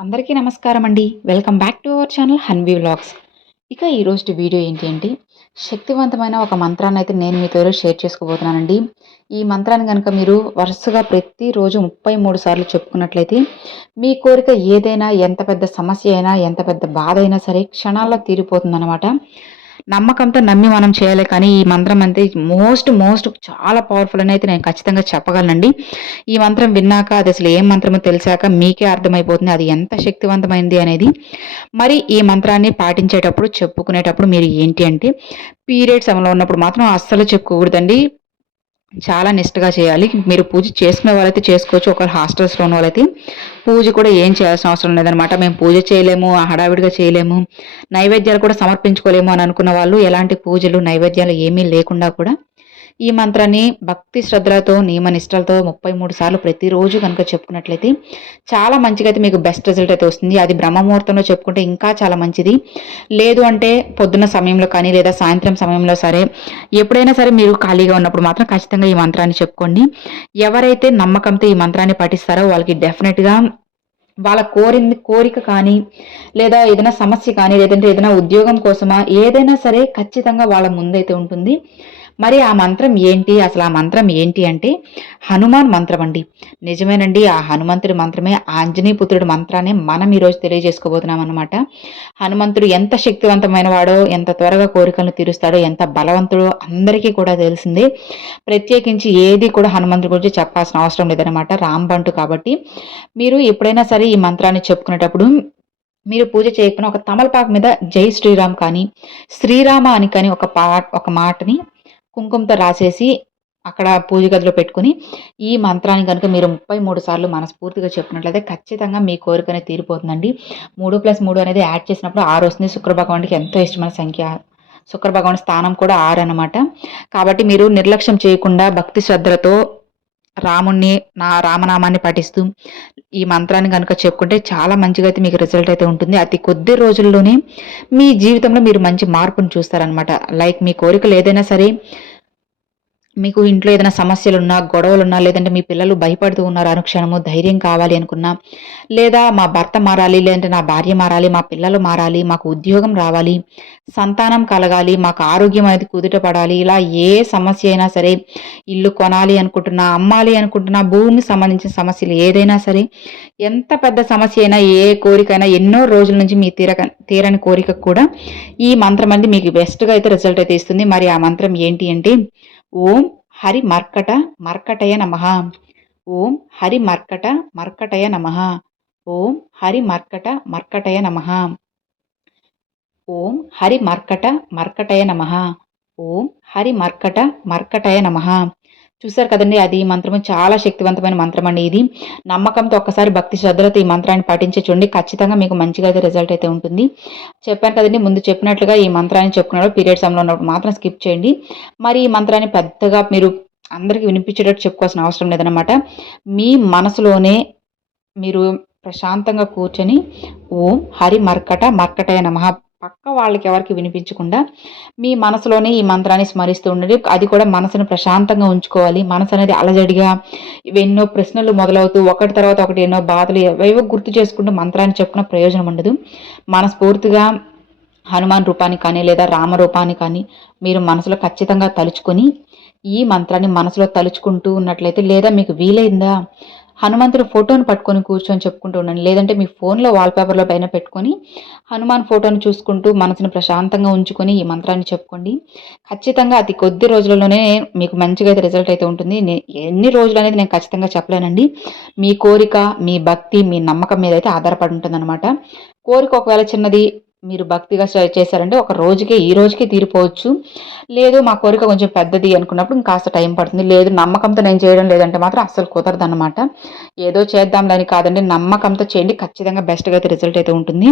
అందరికీ నమస్కారం అండి. Welcome back to our channel Hanvi vlogs. ఇక ఈరోజు వీడియో ఏంటి అంటే శక్తివంతమైన ఒక మంత్రాన్ని అయితే నేను మీతో షేర్ చేసుకోబోతున్నానండి. ఈ మంత్రాన్ని కనుక మీరు వరుసగా ప్రతిరోజు ముప్పై మూడు సార్లు చెప్పుకున్నట్లయితే మీ కోరిక ఏదైనా ఎంత పెద్ద సమస్య అయినా ఎంత పెద్ద బాధ అయినా సరే క్షణాల్లో తీరిపోతుందన్నమాట. నమ్మకంతో నమ్మి మనం చేయాలి కానీ ఈ మంత్రం అంతే మోస్ట్ మోస్ట్ చాలా పవర్ఫుల్ అని అయితే నేను ఖచ్చితంగా చెప్పగలనండి. ఈ మంత్రం విన్నాక అది అసలు ఏం మంత్రమో తెలిసాక మీకే అర్థమైపోతుంది అది ఎంత శక్తివంతమైంది అనేది. మరి ఈ మంత్రాన్ని పాటించేటప్పుడు చెప్పుకునేటప్పుడు మీరు ఏంటి అంటే పీరియడ్స్ సమయంలో ఉన్నప్పుడు మాత్రం అస్సలు చెప్పుకోకూడదండి. చాలా నిష్టగా చేయాలి. మీరు పూజ చేసుకునే వాళ్ళైతే చేసుకోవచ్చు. ఒకవేళ హాస్టల్స్లో ఉన్న వాళ్ళైతే పూజ కూడా ఏం చేయాల్సిన అవసరం లేదనమాట మేము పూజ చేయలేము హడావిడిగా చేయలేము నైవేద్యాలు కూడా సమర్పించుకోలేము అని అనుకున్న వాళ్ళు ఎలాంటి పూజలు నైవేద్యాలు ఏమీ లేకుండా కూడా ఈ మంత్రాన్ని భక్తి శ్రద్ధలతో నియమనిష్టలతో ముప్పై మూడు సార్లు ప్రతిరోజు కనుక చెప్పుకున్నట్లయితే చాలా మంచిగా అయితే మీకు బెస్ట్ రిజల్ట్ అయితే వస్తుంది. అది బ్రహ్మముహూర్తంలో చెప్పుకుంటే ఇంకా చాలా మంచిది. లేదు అంటే పొద్దున్న సమయంలో కానీ లేదా సాయంత్రం సమయంలో సరే ఎప్పుడైనా సరే మీరు ఖాళీగా ఉన్నప్పుడు మాత్రం ఖచ్చితంగా ఈ మంత్రాన్ని చెప్పుకోండి. ఎవరైతే నమ్మకంతో ఈ మంత్రాన్ని పాటిస్తారో వాళ్ళకి డెఫినెట్గా వాళ్ళ కోరింది కోరిక కానీ లేదా ఏదైనా సమస్య కానీ లేదంటే ఏదైనా ఉద్యోగం కోసమా ఏదైనా సరే ఖచ్చితంగా వాళ్ళ ముందైతే ఉంటుంది. మరి ఆ మంత్రం ఏంటి? అసలు ఆ మంత్రం ఏంటి అంటే హనుమాన్ మంత్రం అండి. నిజమేనండి ఆ హనుమంతుడి మంత్రమే ఆంజనేయపుత్రుడి మంత్రాన్ని మనం ఈరోజు తెలియజేసుకోబోతున్నాం అనమాట హనుమంతుడు ఎంత శక్తివంతమైన వాడో ఎంత త్వరగా కోరికలను తీరుస్తాడో ఎంత బలవంతుడో అందరికీ కూడా తెలిసిందే. ప్రత్యేకించి ఏది కూడా హనుమంతుడి గురించి చెప్పాల్సిన అవసరం లేదనమాట రాంబంటు కాబట్టి. మీరు ఎప్పుడైనా సరే ఈ మంత్రాన్ని చెప్పుకునేటప్పుడు మీరు పూజ చేయకుండా ఒక తమలపాకు మీద జై శ్రీరామ్ కానీ శ్రీరామ అని కానీ ఒక పా ఒక మాటని కుంకుమతో రాసేసి అక్కడ పూజ గదిలో పెట్టుకుని ఈ మంత్రాన్ని కనుక మీరు ముప్పై మూడు సార్లు మనస్ఫూర్తిగా చెప్పినట్లయితే ఖచ్చితంగా మీ కోరిక అనేది తీరిపోతుందండి. మూడు ప్లస్ మూడు అనేది యాడ్ చేసినప్పుడు ఆరు వస్తుంది. శుక్ర భగవానికి ఎంతో ఇష్టమైన సంఖ్య. శుక్ర భగవాన్ స్థానం కూడా ఆరు అనమాట కాబట్టి మీరు నిర్లక్ష్యం చేయకుండా భక్తి శ్రద్ధలతో రాముణ్ణి నా రామనామాన్ని పఠిస్తూ ఈ మంత్రాన్ని కనుక చెప్పుకుంటే చాలా మంచిగా అయితే మీకు రిజల్ట్ అయితే ఉంటుంది. అతి కొద్ది రోజుల్లోనే మీ జీవితంలో మీరు మంచి మార్పును చూస్తారనమాట లైక్ మీ కోరికలు ఏదైనా సరే మీకు ఇంట్లో ఏదైనా సమస్యలు ఉన్నా గొడవలు ఉన్నా లేదంటే మీ పిల్లలు భయపడుతూ ఉన్నారు అనుక్షణము ధైర్యం కావాలి అనుకున్నా లేదా మా భర్త మారాలి లేదంటే నా భార్య మారాలి మా పిల్లలు మారాలి మాకు ఉద్యోగం రావాలి సంతానం కలగాలి మాకు ఆరోగ్యం అనేది కుదుట పడాలి ఇలా ఏ సమస్య అయినా సరే ఇల్లు కొనాలి అనుకుంటున్నా అమ్మాలి అనుకుంటున్నా భూమి సంబంధించిన సమస్యలు ఏదైనా సరే ఎంత పెద్ద సమస్య అయినా ఏ కోరికైనా ఎన్నో రోజుల నుంచి మీ తీరక తీరని కోరిక కూడా ఈ మంత్రం అనేది మీకు బెస్ట్గా అయితే రిజల్ట్ అయితే ఇస్తుంది. మరి ఆ మంత్రం ఏంటి అంటే ఓం హరి మర్కట మర్కటయ నమ. ఓం హరి మర్కట మర్కటయ నమ. ఓం హరి మర్కట మర్కటయ నమ. ఓం హరి మర్కట మర్కటయ నమ. ఓం హరి మర్కట మర్కటయ నమ. చూసారు కదండి అది ఈ మంత్రము చాలా శక్తివంతమైన మంత్రం అండి ఇది. నమ్మకంతో ఒక్కసారి భక్తి శ్రద్ధలతో ఈ మంత్రాన్ని పాటించే చూడండి ఖచ్చితంగా మీకు మంచిగా అయితే రిజల్ట్ అయితే ఉంటుంది. చెప్పాను కదండి ముందు చెప్పినట్లుగా ఈ మంత్రాన్ని చెప్పుకున్నాడు పీరియడ్ సమయంలో ఉన్నప్పుడు మాత్రం స్కిప్ చేయండి. మరి ఈ మంత్రాన్ని పెద్దగా మీరు అందరికీ వినిపించేటట్టు చెప్పుకోవాల్సిన అవసరం లేదనమాట మీ మనసులోనే మీరు ప్రశాంతంగా కూర్చొని ఓం హరి మర్కట మర్కటయ నమ పక్క వాళ్ళకి ఎవరికి వినిపించకుండా మీ మనసులోనే ఈ మంత్రాన్ని స్మరిస్తూ ఉండండి. అది కూడా మనసును ప్రశాంతంగా ఉంచుకోవాలి. మనసు అనేది అలజడిగా ఎన్నో ప్రశ్నలు మొదలవుతూ ఒకటి తర్వాత ఒకటి ఎన్నో బాధలు ఏవో గుర్తు చేసుకుంటూ మంత్రాన్ని చెప్పుకున్న ప్రయోజనం ఉండదు. మనస్ఫూర్తిగా హనుమాన్ రూపాన్ని కానీ లేదా రామ రూపాన్ని కానీ మీరు మనసులో ఖచ్చితంగా తలుచుకొని ఈ మంత్రాన్ని మనసులో తలుచుకుంటూ ఉన్నట్లయితే లేదా మీకు వీలైందా? హనుమంతుడి ఫోటోను పట్టుకొని కూర్చొని చెప్పుకుంటూ ఉండండి. లేదంటే మీ ఫోన్లో వాల్పేపర్లో పైన పెట్టుకొని హనుమాన్ ఫోటోను చూసుకుంటూ మనసుని ప్రశాంతంగా ఉంచుకొని ఈ మంత్రాన్ని చెప్పుకోండి. ఖచ్చితంగా అతి కొద్ది రోజులలోనే మీకు మంచిగా అయితే రిజల్ట్ అయితే ఉంటుంది. ఎన్ని రోజులు అనేది నేను ఖచ్చితంగా చెప్పలేనండి. మీ కోరిక మీ భక్తి మీ నమ్మకం మీద అయితే ఆధారపడి ఉంటుంది కోరిక ఒకవేళ చిన్నది మీరు భక్తిగా చేశారంటే ఒక రోజుకే ఈ రోజుకి తీరిపోవచ్చు. లేదు మా కోరిక కొంచెం పెద్దది అనుకున్నప్పుడు ఇంకాస్త టైం పడుతుంది. లేదు నమ్మకంతో నేను చేయడం లేదంటే మాత్రం అస్సలు కుదరదు అనమాట ఏదో చేద్దాంలని కాదండి నమ్మకంతో చేయండి. ఖచ్చితంగా బెస్ట్గా అయితే రిజల్ట్ అయితే ఉంటుంది.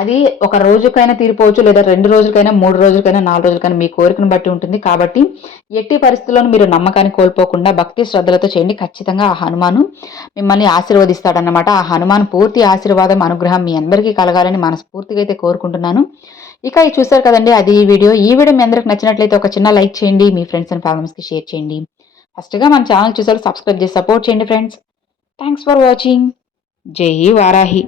అది ఒక రోజుకైనా తీరిపోవచ్చు లేదా రెండు రోజులకైనా మూడు రోజులకైనా నాలుగు రోజులకైనా మీ కోరికను బట్టి ఉంటుంది. కాబట్టి ఎట్టి పరిస్థితుల్లోనూ మీరు నమ్మకాన్ని కోల్పోకుండా భక్తి శ్రద్ధలతో చేయండి. ఖచ్చితంగా ఆ హనుమాను మిమ్మల్ని ఆశీర్వదిస్తాడనమాట ఆ హనుమాన్ పూర్తి ఆశీర్వాదం అనుగ్రహం మీ అందరికీ కలగాలని మనస్ఫూర్తిగా అయితే కోరుకుంటున్నాను. ఇక ఇది చూసారు కదండి అది ఈ వీడియో. ఈ వీడియో మీ అందరికి నచ్చినట్లయితే ఒక చిన్న లైక్ చేయండి మీ ఫ్రెండ్స్ అండ్ ఫ్యామిలీస్కి షేర్ చేయండి. ఫస్ట్గా మన ఛానల్ చూసారు సబ్స్క్రైబ్ చేసి సపోర్ట్ చేయండి ఫ్రెండ్స్. థ్యాంక్స్ ఫర్ వాచింగ్ జై వారాహి.